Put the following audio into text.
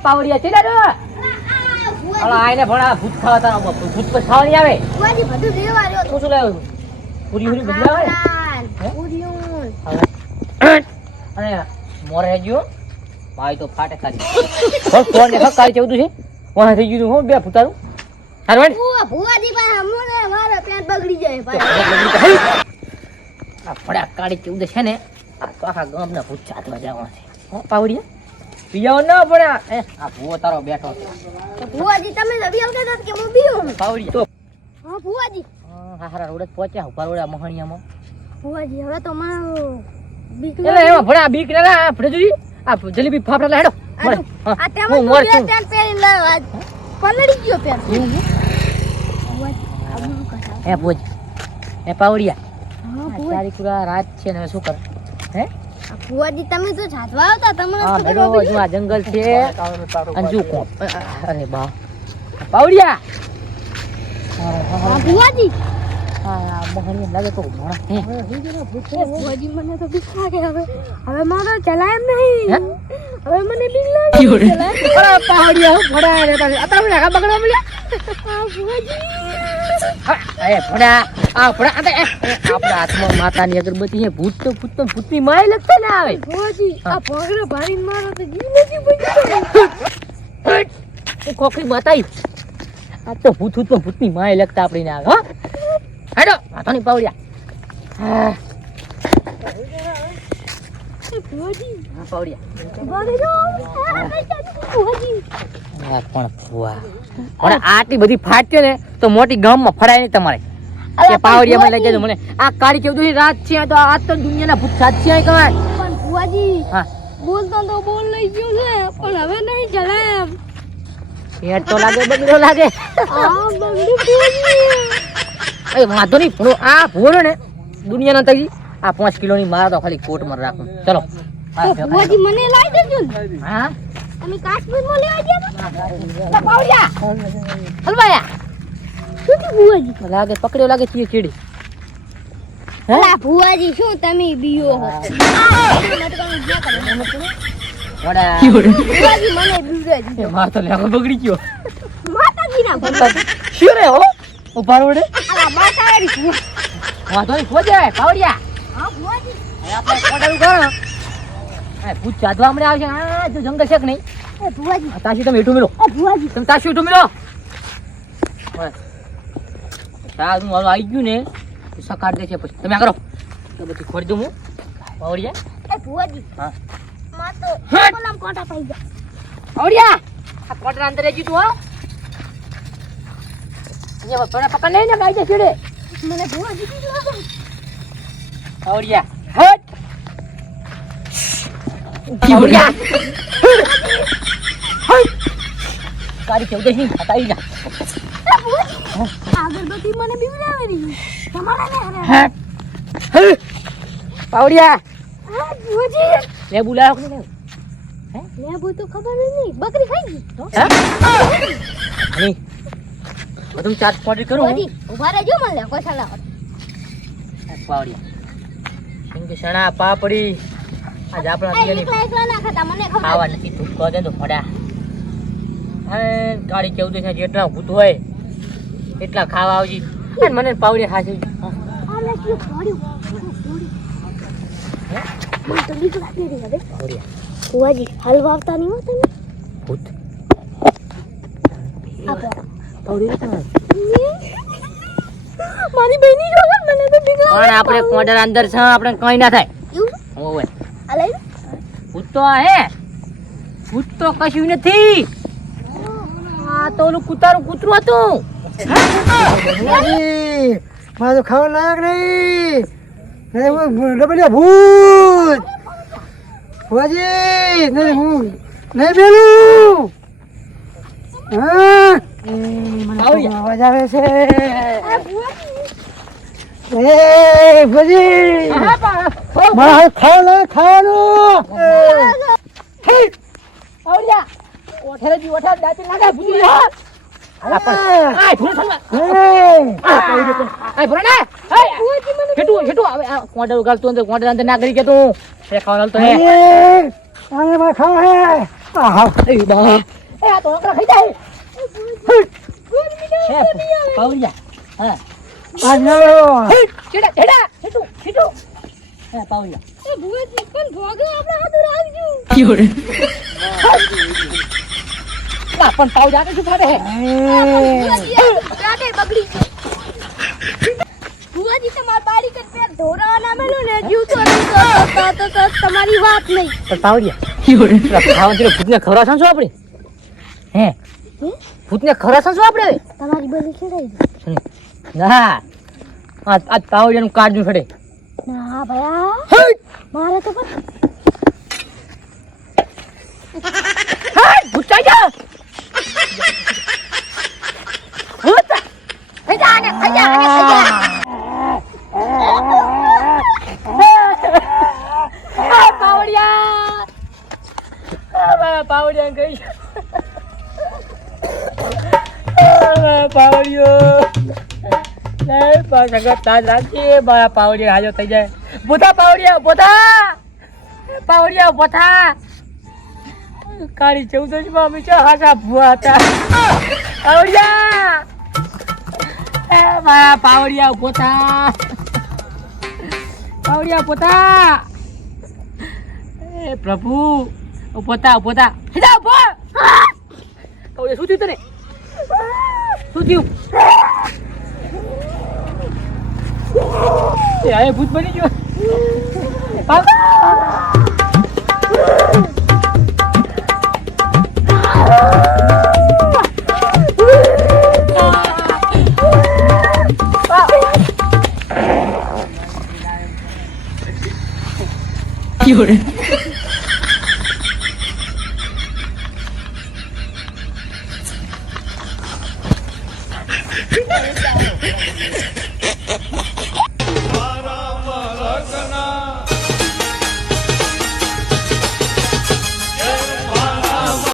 પાવડિયા છે ને અલા આઈને ભણા ભૂત ખાવા તારા ભૂત પર ખાવાની આવે વાજી બધું દેવા રહ્યો તો શું લાવ્યો પૂરી પૂરી બદલાવે પૂરીયું અને મોરે ગયો ભાઈ તો ફાટે ખાલી કોણ ને કાઈ ચેવતું છે કોણ થઈ ગયું હો બે ફૂતારું હારવાડ ભુવાજી પાસે મને મારો પેન બગડી જાય ભાઈ આ ફડા કાળી ચેવદ છે ને આ તો આખા ગામના ભૂત ચાટવા જવાના છે હો પાવડિયા પીજાવ ના પડ્યા આ ભૂવો તારો બેઠો છે ભુવાજી તમે રવિયલ કહેતા કે હું બીયો પાવડિયા તો હા ભુવાજી હા હારા રોડ પહોંચ્યા ઉપર રોડા મહણિયામાં ભુવાજી હવે તો મારો બીક એટલે એમાં ભડા બીક ના આ ભડજુરી આ જલેબી ફાફડા લાડો આ તેમ હું પેન પહેરીને લાવ આજ પલડી ગયો પેન એ ભોજ એ પાવડિયા હા તારી પૂરા રાત છે ને શું કર હે ભુવાજી તમે તો જાતવા આવતા તમને હા બેડો જો આ જંગલ છે અંજુ કો અરે બા પાવડિયા હા ભુવાજી હા મહણિયા લાગે તો મોણા હે ભુવાજી મને તો બીક લાગે હવે મારો ચલાય એમ નહીં હે હવે મને બીક લાગે અરે પાવડિયા ફડા રે અતારે નાકા બગડવા મળ્યા ભુવાજી એ ફડા આ ફડા આપણા હાથમાં માતાની અગરબત્તી હે ભૂતની માય લગતા ના આવે ભુવાજી આ ભોગરે ભારીને મારો તો જીવ નથી બચ્યો એ ખોખરી માતાઈ આ તો ભૂતની માય લગતા આપણી ના આવે હો હેડો માતાની પાવડિયા હા ભુવાજી હા પાવડિયા ભાગે જો ભુવાજી આ પણ ફુવા પણ આટલી બધી ફાટ્યો ને તો મોટી ગામમાં ફડાય નહીં તમારે કે પાવડિયામાં લઈ જજો મને આ કાળી ચૌદશી રાત છે તો આ તો દુનિયાના ભૂત સાચી છે કાય પણ ભુવાજી હા બોલતો તો બોલ લઈ ગયો છે પણ હવે નહીં ચલાય એમ પેટ તો લાગે બગડો લાગે આ બગડી ભુવાજી એ વાંધો નહીં ભૂરો આ ભૂરો ને દુનિયાના તગી આ 5 કિલોની મારા તો ખાલી કોટમાં રાખું ચલો ભુવાજી મને લાવી દેજો ને હા તમે કાશ્મીરમાં લેવા ગયા તો પાવડિયા હલવાયા શું થયું ભુવાજી લાગે પકડ્યો લાગે ચીડી ચીડી અલા ભુવાજી શું તમે બીયો હો વડા ભુવાજી મને બીવડાવી દીધો માર તો લેવો બગડી ગયો માતાજીના ભગવાન શું રે હો ઉભા રોડે અલા માતાજી ભુવા વાંધો નહીં ખોજે પાવડિયા હા ભુવાજી આપણે કોડર ઉગાડો એ ભૂત ચાદવા હમણે આવશે આ જો જંગલ છે કે નહીં એ ભુવાજી તાશી તમે હેઠું મિલો ભુવાજી તમે તાશી હેઠું મિલો તારું હાલ આવી ગયું ને સકાળ દે છે પછી તમે આ કરો તો પછી ખોડી દઉં હું પાવડિયા એ ભુવાજી હા માં તો કોલામ કોટા પાઈ ગયા પાવડિયા આ કોટર અંદર રહી ગયું તું હો અહીંયા થોડા પકડ નહીં ને ગાઈ દે છેડે મને ભુવાજી બીક લાગે પાવડિયા હટ પાવડિયા કારી કેવું દેખી હટાઈ જા અગરબત્તી મને બીવડાવે રહી તમારા ને હટ પાવડિયા હા ભુવાજી લે બોલાયો કે નહીં લે બો તો ખબર નહીં બકરી ખાઈ ગઈ નહીં બધું ચાટ પાડી કરું ભુવાજી ઉભા રહેજો મને લે કોઈ સલાહ પાવડિયા કેમ કે સણા પાપડી આજ આપણા દિયાની એકલા ના ખાતા મને ખબર ખાવા નથી ભૂખો દે તો ફડા અને કાળી કેવું છે જેટલા ભૂત હોય એટલા ખાવા આવજી અને મને પાવડિયા ખાશે આલે કે ફોડ્યું મને તો બીક લાગે રે હવે પાવડિયા ભુવાજી હલવા આવતા નહીં હો તમે ભૂત આપો પાવડિયા મારી બેની જો મને તો બીક લાગે પણ આપણે કોડર અંદર છે આપણે કઈ ના થાય એવું ઓવે આલે ભૂત તો હે ભૂત તો કશું નથી આ તો ઓલું કૂતરું હતું મારે તો ખાવા લાયક નહીં ડબલિયા ભૂત ભુવાજી નહીં હું નહીં પેલું હા અવાજ આવે છે એ ભુવાજી મારે ખાવા લાયક ખાવાનું પાવડિયા ઓઠેરેજી ઓઠા દાંતી લાગે ભૂલી હા આલા પણ આય ભૂલ થવા આય ભૂલ ના આય હેટુ હવે કોડર ઉગાડતો અંદર કોડર અંદર ના કરી કે તું એ ખાવાનો તો હે આને મારે ખાવા હે એ બા એ આ તો નકરા ખાઈ જાય હે પાવડિયા હા ચીડા ચીડા છેટું છેટું હે પાવડિયા એ ભુવાજી પણ ભોગો આપણે હાથ રાખજો ના પણ પાવડિયા શું ફાડે હે રાડે બગડી છે ભુવાજી તમાર બાડી કર પેર ઢોરાના મેલું ને જીવ તો તમારી વાત નહીં પણ પાવડિયા ખાવા ભૂતને ખવડાવશું શું આપણે હે ભૂતને ખવડાવશું શું આપણે તમારી બધી ખેડાઈ ના આ પાવડિયાનું કાઢું ફડે ના ભયા મારે તો પણ ભૂત જા ભૂત થઈ જા ને થઈ જા પાવડિયા પાવડિયા ગઈ પાવડિયો નહીં પાછા તાજ રાખીએ મારા પાવડિયા હાજો થઈ જાય બોધા પાવડિયા બોધા પાવડિયા બોધા કાળી 14 માં અમે હાસા ભૂવા હતા પાવડિયા એ મારા પાવડિયા બોધા પાવડિયા બોધા એ પ્રભુ પોતા પોતા હિડા પો ઓય શું થયું તને શું થયું એ આ ભૂત બની ગયો